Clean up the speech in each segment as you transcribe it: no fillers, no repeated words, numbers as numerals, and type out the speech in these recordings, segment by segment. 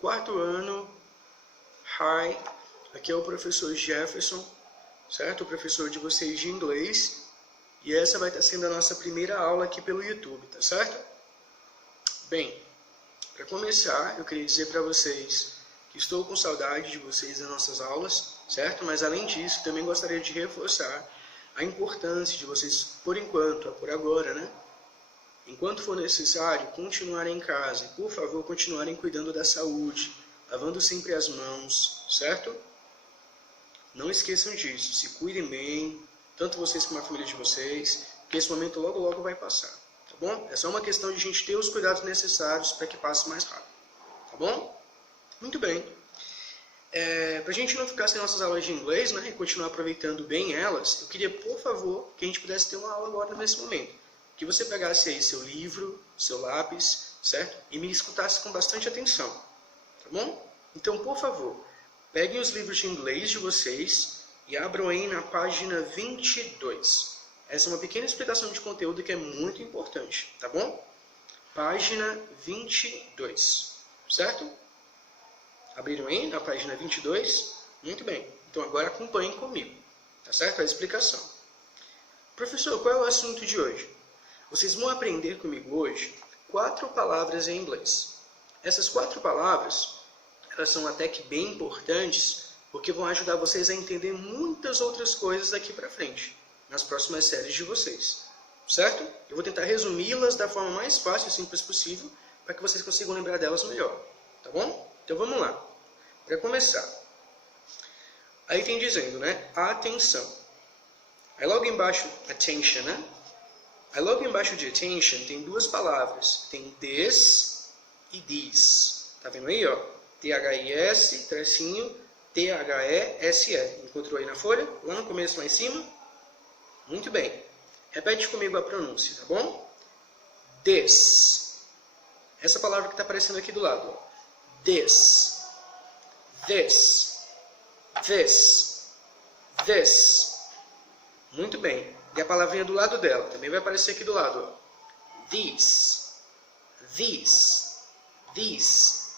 quarto ano, Hi, aqui é o professor Jefferson, certo? O professor de vocês de inglês. E essa vai estar sendo a nossa primeira aula aqui pelo YouTube, tá certo? Bem, para começar, eu queria dizer para vocês que estou com saudade de vocês nas nossas aulas, certo? Mas além disso, também gostaria de reforçar a importância de vocês, por enquanto, por agora, né? Enquanto for necessário, continuarem em casa e, por favor, continuarem cuidando da saúde, lavando sempre as mãos, certo? Não esqueçam disso, se cuidem bem, tanto vocês como a família de vocês, que esse momento logo logo vai passar, tá bom? É só uma questão de a gente ter os cuidados necessários para que passe mais rápido, tá bom? Muito bem. Para a gente não ficar sem nossas aulas de inglês, né, e continuar aproveitando bem elas, eu queria, por favor, que a gente pudesse ter uma aula agora nesse momento. Que você pegasse aí seu livro, seu lápis, certo? E me escutasse com bastante atenção, tá bom? Então, por favor, peguem os livros de inglês de vocês e abram aí na página 22. Essa é uma pequena explicação de conteúdo que é muito importante, tá bom? Página 22, certo? Abriram aí na página 22? Muito bem. Então, agora acompanhem comigo, tá certo? A explicação. Professor, qual é o assunto de hoje? Vocês vão aprender comigo hoje 4 palavras em inglês. Essas 4 palavras, elas são até que bem importantes, porque vão ajudar vocês a entender muitas outras coisas daqui para frente, nas próximas séries de vocês, certo? Eu vou tentar resumi-las da forma mais fácil e simples possível, para que vocês consigam lembrar delas melhor, tá bom? Então vamos lá. Para começar, aí tem dizendo, né? Atenção. Aí logo embaixo, attention, né? Aí logo embaixo de attention tem 2 palavras. Tem this e these. Tá vendo aí, ó? T-H-I-S, tracinho, T-H-E-S-E. Encontrou aí na folha? Lá no começo, lá em cima? Muito bem. Repete comigo a pronúncia, tá bom? This. Essa palavra que está aparecendo aqui do lado, ó. This. This. This. This. Muito bem. E a palavrinha do lado dela também vai aparecer aqui do lado, ó. This. This. This.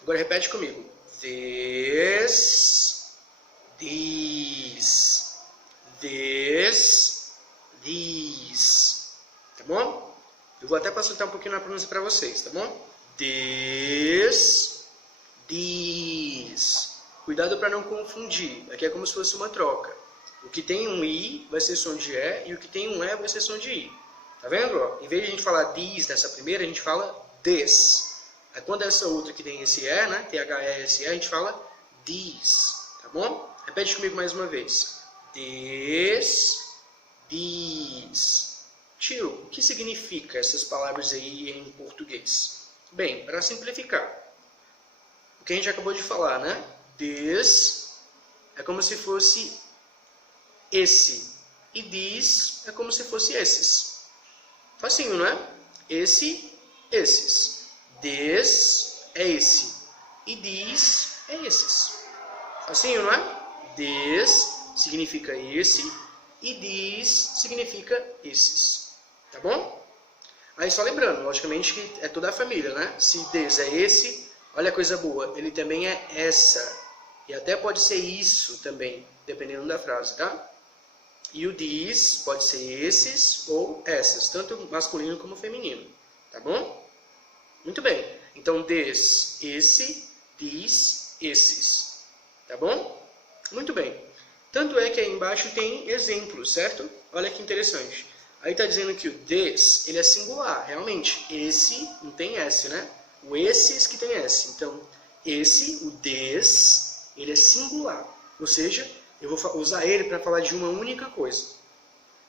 Agora repete comigo. This. This. This. These. Tá bom? Eu vou até facilitar um pouquinho na pronúncia para vocês, tá bom? This. These. Cuidado para não confundir. Aqui é como se fosse uma troca. O que tem um I vai ser som de E, e o que tem um E vai ser som de I. Tá vendo? Ó? Em vez de a gente falar these nessa primeira, a gente fala this. Aí quando essa outra que tem esse E, né? T-H-E-S-E, a gente fala these. Tá bom? Repete comigo mais uma vez. This, these. Tio, o que significa essas palavras aí em português? Bem, para simplificar, o que a gente acabou de falar, né? This é como se fosse esse. E these é como se fosse esses. Facinho, não é? Esse, esses. This é esse. E these é esses. Facinho, não é? This significa esse. E these significa esses. Tá bom? Aí só lembrando, logicamente que é toda a família, né? Se this é esse, olha a coisa boa. Ele também é essa. E até pode ser isso também, dependendo da frase, tá? E o these pode ser esses ou essas, tanto masculino como feminino, tá bom? Muito bem. Então, this, esse, these, esses, tá bom? Muito bem. Tanto é que aí embaixo tem exemplos, certo? Olha que interessante. Aí está dizendo que o this, ele é singular, realmente. Esse não tem S, né? O esses que tem S. Então, esse, o this, ele é singular. Ou seja, eu vou usar ele para falar de uma única coisa.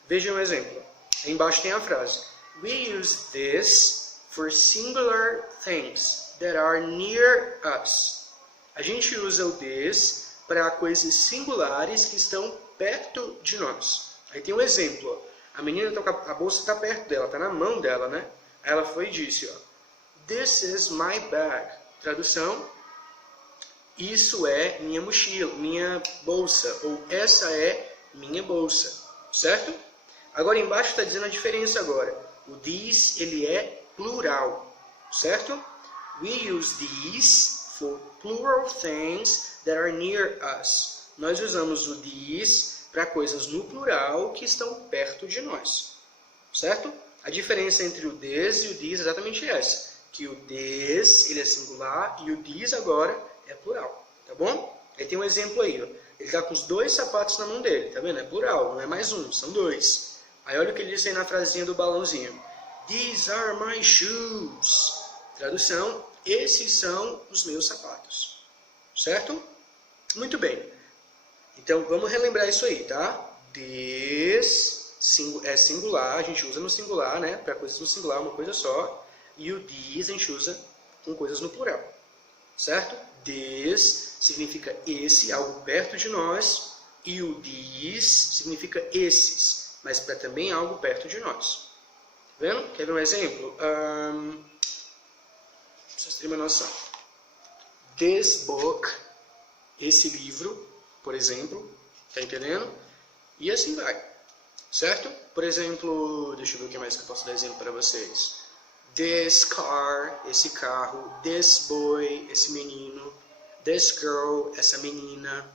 Vejam um exemplo. Aí embaixo tem a frase. We use this for singular things that are near us. A gente usa o this para coisas singulares que estão perto de nós. Aí tem um exemplo. Ó. A menina, a bolsa está perto dela, está na mão dela, né? Aí ela foi e disse, ó, This is my bag. Tradução. Isso é minha mochila, minha bolsa, ou essa é minha bolsa, certo? Agora embaixo está dizendo a diferença agora. O these, ele é plural, certo? We use these for plural things that are near us. Nós usamos o these para coisas no plural que estão perto de nós. Certo? A diferença entre o this e o these é exatamente essa. Que o this, ele é singular, e o these agora é plural. Tá bom? Aí tem um exemplo aí, ó. Ele está com os 2 sapatos na mão dele, tá vendo? É plural, não é mais um, são 2. Aí olha o que ele disse aí na frasinha do balãozinho. These are my shoes. Tradução, esses são os meus sapatos. Certo? Muito bem. Então, vamos relembrar isso aí, tá? This é singular, a gente usa no singular, né? Para coisas no singular, uma coisa só. E o these a gente usa com coisas no plural. Certo? This significa esse, algo perto de nós. E o these significa esses, mas para também algo perto de nós. Tá vendo? Quer ver um exemplo? Vocês terem uma noção. This book, esse livro, por exemplo, tá entendendo? E assim vai, certo? Por exemplo, deixa eu ver o que mais que eu posso dar exemplo para vocês. This car, esse carro. This boy, esse menino. This girl, essa menina.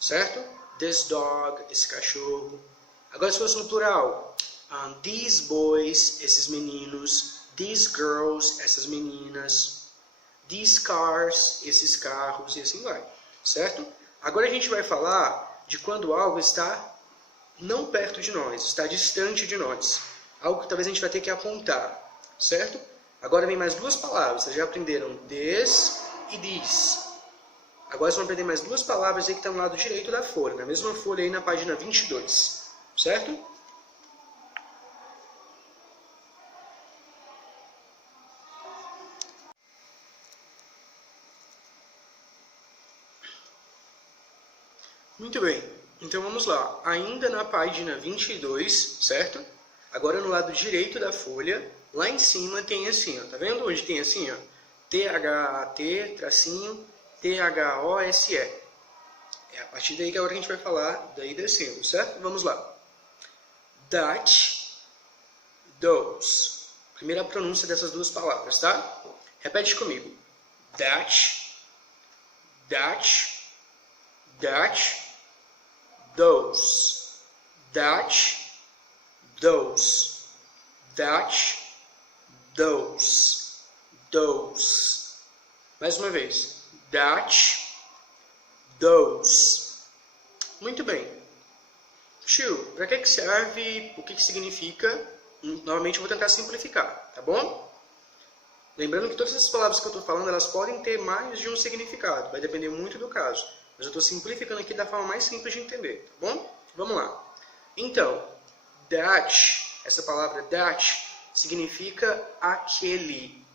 Certo? This dog, esse cachorro. Agora se fosse no plural. These boys, esses meninos. These girls, essas meninas. These cars, esses carros, e assim vai. Certo? Agora a gente vai falar de quando algo está não perto de nós, está distante de nós. Algo que talvez a gente vai ter que apontar. Certo? Agora vem mais 2 palavras. Vocês já aprenderam this e this. Agora vocês vão aprender mais 2 palavras aí que estão no lado direito da folha. Na mesma folha aí na página 22. Certo? Muito bem. Então vamos lá. Ainda na página 22, certo? Agora no lado direito da folha, lá em cima tem assim, ó. Tá vendo onde tem assim, ó? T-H-A-T, tracinho, T-H-O-S-E. É a partir daí que agora a gente vai falar, daí descendo, certo? Vamos lá. That, those. Primeira pronúncia dessas 2 palavras, tá? Repete comigo. That, that, that, those. That, those. That, those. Those. Mais uma vez. That, those. Muito bem. Tio, para que serve? O que significa? Novamente eu vou tentar simplificar, tá bom? Lembrando que todas essas palavras que eu estou falando, elas podem ter mais de um significado. Vai depender muito do caso. Mas eu estou simplificando aqui da forma mais simples de entender, tá bom? Vamos lá. Então, that, essa palavra that, significa aquele.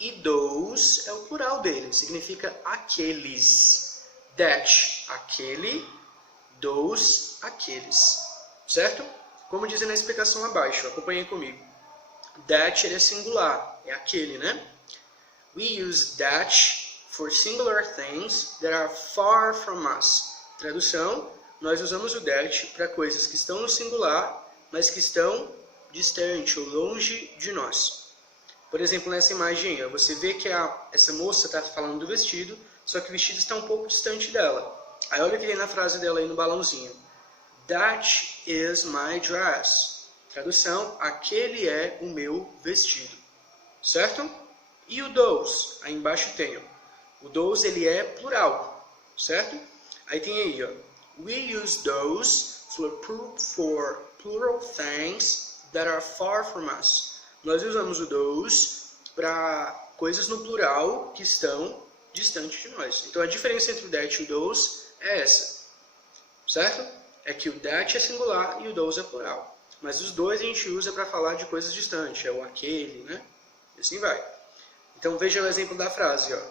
E those é o plural dele, significa aqueles. That, aquele. Those, aqueles. Certo? Como dizem na explicação abaixo, acompanhem comigo. That ele é singular, é aquele, né? We use that for singular things that are far from us. Tradução, nós usamos o that para coisas que estão no singular, mas que estão distante ou longe de nós. Por exemplo, nessa imagem, ó, você vê que essa moça está falando do vestido, só que o vestido está um pouco distante dela. Aí olha o que tem na frase dela aí no balãozinho. That is my dress. Tradução, aquele é o meu vestido. Certo? E o those? Aí embaixo tem, ó. O those ele é plural. Certo? Aí tem aí, ó. We use those for plural things that are far from us. Nós usamos o those para coisas no plural que estão distantes de nós. Então a diferença entre o that e o those é essa. Certo? É que o that é singular e o those é plural. Mas os dois a gente usa para falar de coisas distantes. É o aquele, né? E assim vai. Então veja o exemplo da frase, ó.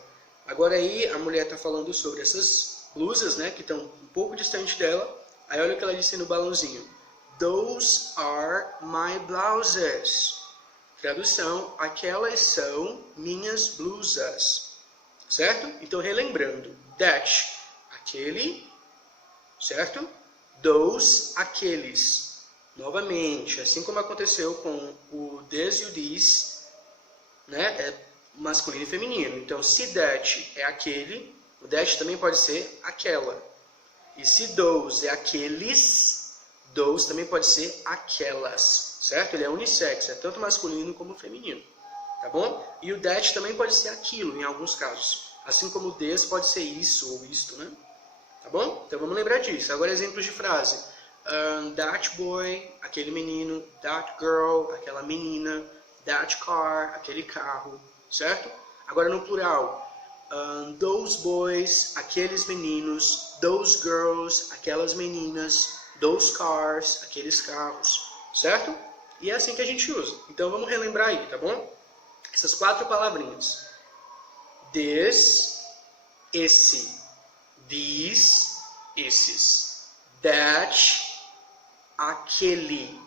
Agora aí a mulher está falando sobre essas blusas, né? Que estão um pouco distante dela. Aí olha o que ela disse no balãozinho. Those are my blouses. Tradução, aquelas são minhas blusas. Certo? Então relembrando. That, aquele. Certo? Those, aqueles. Novamente, assim como aconteceu com o this e o this, né? masculino e feminino. Então, se that é aquele, o that também pode ser aquela. E se those é aqueles, those também pode ser aquelas, certo? Ele é unissex, é tanto masculino como feminino, tá bom? E o that também pode ser aquilo, em alguns casos. Assim como o this pode ser isso ou isto, né? Tá bom? Então vamos lembrar disso. Agora exemplos de frase. That boy, aquele menino. That girl, aquela menina. That car, aquele carro, certo? Agora no plural. Those boys, aqueles meninos. Those girls, aquelas meninas. Those cars, aqueles carros, certo? E é assim que a gente usa. Então vamos relembrar aí, tá bom? Essas 4 palavrinhas. This, esse. These, esses. That, aquele.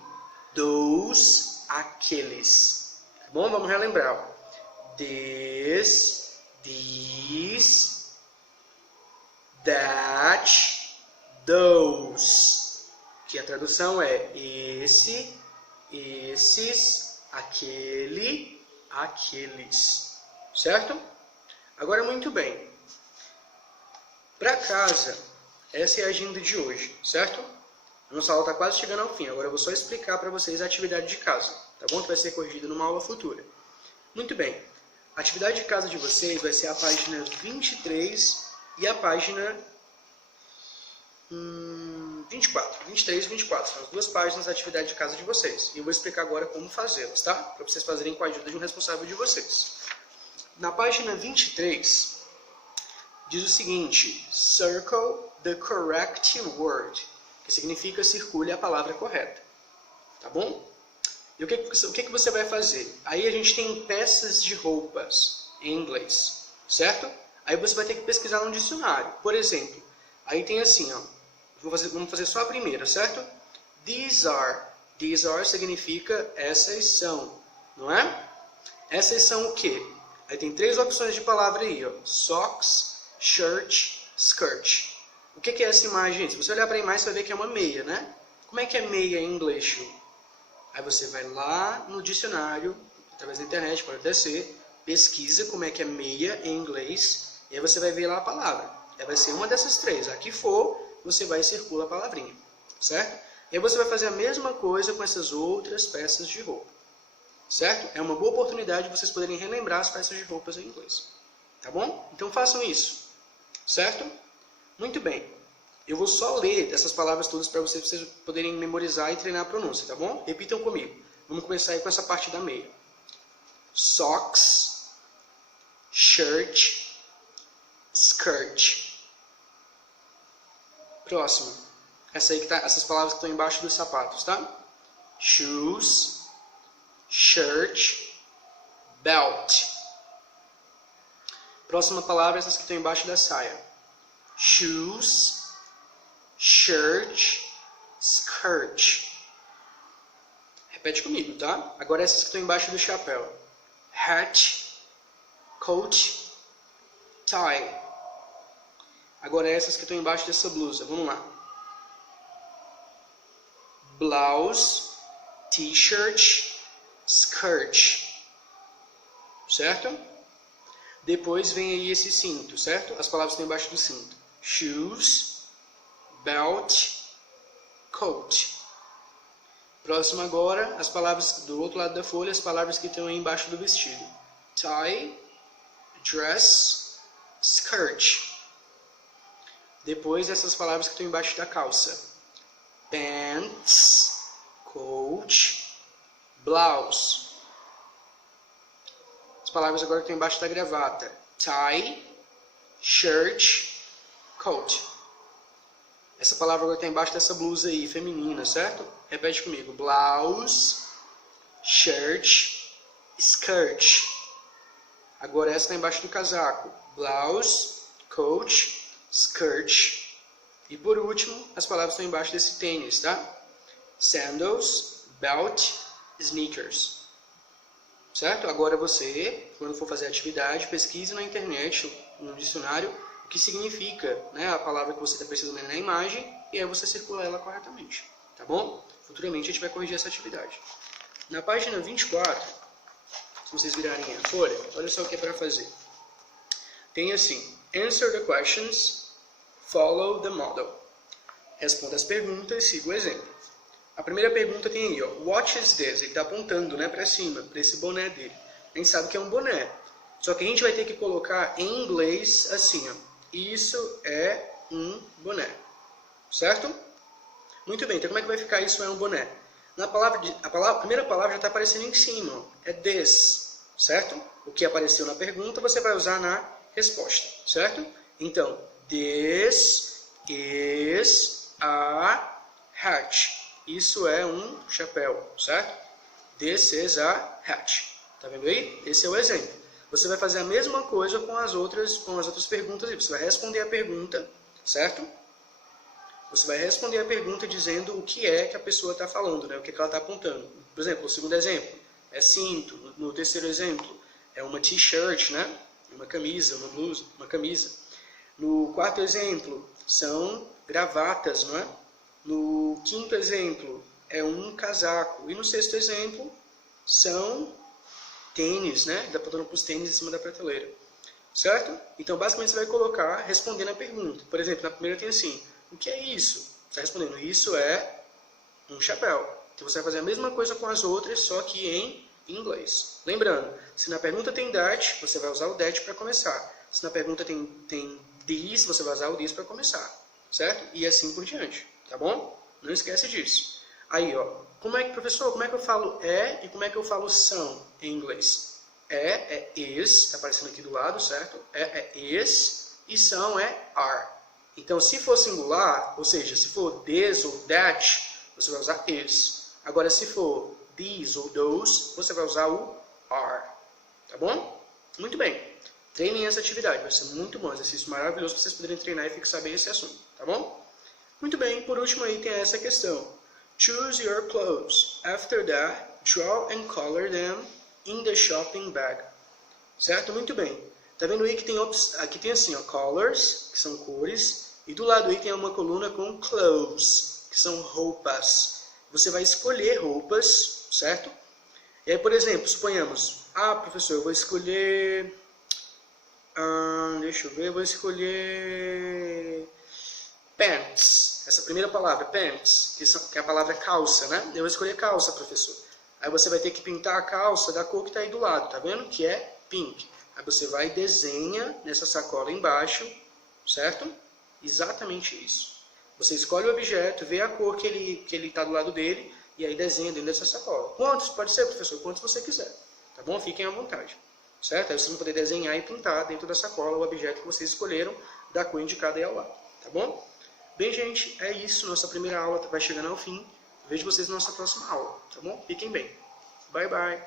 Those, aqueles. Tá bom? Vamos relembrar. This, these, that, those. Que a tradução é esse, esses, aquele, aqueles. Certo? Agora, muito bem. Para casa, essa é a agenda de hoje, certo? A nossa aula está quase chegando ao fim. Agora eu vou só explicar para vocês a atividade de casa, tá bom? Que vai ser corrigida numa aula futura. Muito bem. A atividade de casa de vocês vai ser a página 23 e a página 24. 23 e 24. São as 2 páginas da atividade de casa de vocês. E eu vou explicar agora como fazê-las, tá? Para vocês fazerem com a ajuda de um responsável de vocês. Na página 23... diz o seguinte, circle the correct word, que significa circule a palavra correta, tá bom? E o que você vai fazer? Aí a gente tem peças de roupas em inglês, certo? Aí você vai ter que pesquisar no dicionário. Por exemplo, aí tem assim, ó, vamos fazer só a primeira, certo? These are significa essas são, não é? Essas são o quê? Aí tem 3 opções de palavra aí, ó, socks, shirt, skirt. O que é essa imagem? Se você olhar para a imagem, você vai ver que é uma meia, né? Como é que é meia em inglês? Aí você vai lá no dicionário, através da internet, pode até ser, pesquisa como é que é meia em inglês, e aí você vai ver lá a palavra. Aí vai ser uma dessas 3. A que for, você vai e circula a palavrinha, certo? E aí você vai fazer a mesma coisa com essas outras peças de roupa, certo? É uma boa oportunidade de vocês poderem relembrar as peças de roupas em inglês, tá bom? Então façam isso. Certo? Muito bem. Eu vou só ler essas palavras todas para vocês poderem memorizar e treinar a pronúncia, tá bom? Repitam comigo. Vamos começar aí com essa parte da meia. Socks, shirt, skirt. Próximo. Essas palavras que estão embaixo dos sapatos, tá? Shoes, shirt, belt. Próxima palavra, essas que estão embaixo da saia. Shoes, shirt, skirt. Repete comigo, tá? Agora essas que estão embaixo do chapéu. Hat, coat, tie. Agora essas que estão embaixo dessa blusa. Vamos lá. Blouse, t-shirt, skirt. Certo? Depois vem aí esse cinto, certo? As palavras estão embaixo do cinto. Shoes, belt, coat. Próximo agora, as palavras do outro lado da folha, as palavras que estão aí embaixo do vestido. Tie, dress, skirt. Depois essas palavras que estão embaixo da calça. Pants, coat, blouse. As palavras agora que estão embaixo da gravata. Tie, shirt, coat. Essa palavra agora está embaixo dessa blusa aí, feminina, certo? Repete comigo. Blouse, shirt, skirt. Agora essa está embaixo do casaco. Blouse, coat, skirt. E por último, as palavras estão embaixo desse tênis, tá? Sandals, belt, sneakers. Certo? Agora você, quando for fazer a atividade, pesquise na internet, no dicionário, o que significa, né, a palavra que você está precisando ler na imagem, e aí você circula ela corretamente. Tá bom? Futuramente a gente vai corrigir essa atividade. Na página 24, Se vocês virarem a folha, olha só o que é para fazer. Tem assim, answer the questions, follow the model. Responda as perguntas e siga o exemplo. A primeira pergunta tem aí, ó, what is this? Ele está apontando, né, para cima, para esse boné dele. A gente sabe que é um boné. Só que a gente vai ter que colocar em inglês assim, ó. Isso é um boné. Certo? Muito bem, então como é que vai ficar isso é um boné? A primeira palavra já está aparecendo em cima, ó, é this. Certo? O que apareceu na pergunta você vai usar na resposta. Certo? Então, this is a hat. Isso é um chapéu, certo? This is a hat. Tá vendo aí? Esse é o exemplo. Você vai fazer a mesma coisa com as outras perguntas. Você vai responder a pergunta, certo? Você vai responder a pergunta dizendo o que é que a pessoa está falando, né? O que ela está apontando. Por exemplo, o segundo exemplo é cinto. No terceiro exemplo é uma t-shirt, né? Uma camisa, uma blusa, uma camisa. No quarto exemplo são gravatas, não é? No quinto exemplo é um casaco. E no sexto exemplo são tênis, né? Está apontando para os tênis em cima da prateleira. Certo? Então, basicamente, você vai colocar respondendo a pergunta. Por exemplo, na primeira tem assim, o que é isso? Você está respondendo, isso é um chapéu. Então, você vai fazer a mesma coisa com as outras, só que em inglês. Lembrando, se na pergunta tem that, você vai usar o that para começar. Se na pergunta tem this, você vai usar o this para começar. Certo? E assim por diante. Tá bom? Não esquece disso. Aí, ó, professor, como é que eu falo é e como é que eu falo são em inglês? É is, tá aparecendo aqui do lado, certo? É is e são é are. Então, se for singular, ou seja, se for this ou that, você vai usar is. Agora, se for these ou those, você vai usar o are. Tá bom? Muito bem. Treinem essa atividade, vai ser muito bom, exercício maravilhoso para vocês poderem treinar e fixar bem esse assunto, tá bom? Muito bem, por último aí tem essa questão. Choose your clothes. After that, draw and color them in the shopping bag. Certo? Muito bem. Tá vendo aí que tem aqui tem assim, ó, colors, que são cores, e do lado aí tem uma coluna com clothes, que são roupas. Você vai escolher roupas, certo? E aí, por exemplo, suponhamos, professor, eu vou escolher, deixa eu ver, eu vou escolher pants, essa primeira palavra, pants, que é a palavra calça, né? Eu vou escolher calça, professor. Aí você vai ter que pintar a calça da cor que está aí do lado, tá vendo? Que é pink. Aí você vai e desenha nessa sacola embaixo, certo? Exatamente isso. Você escolhe o objeto, vê a cor que ele está do lado dele, e aí desenha dentro dessa sacola. Quantos? Pode ser, professor, quantos você quiser. Tá bom? Fiquem à vontade. Certo? Aí vocês vão poder desenhar e pintar dentro da sacola o objeto que vocês escolheram, da cor indicada aí ao lado. Tá bom? Bem, gente, é isso. Nossa primeira aula vai chegando ao fim. Vejo vocês na nossa próxima aula, tá bom? Fiquem bem. Bye, bye.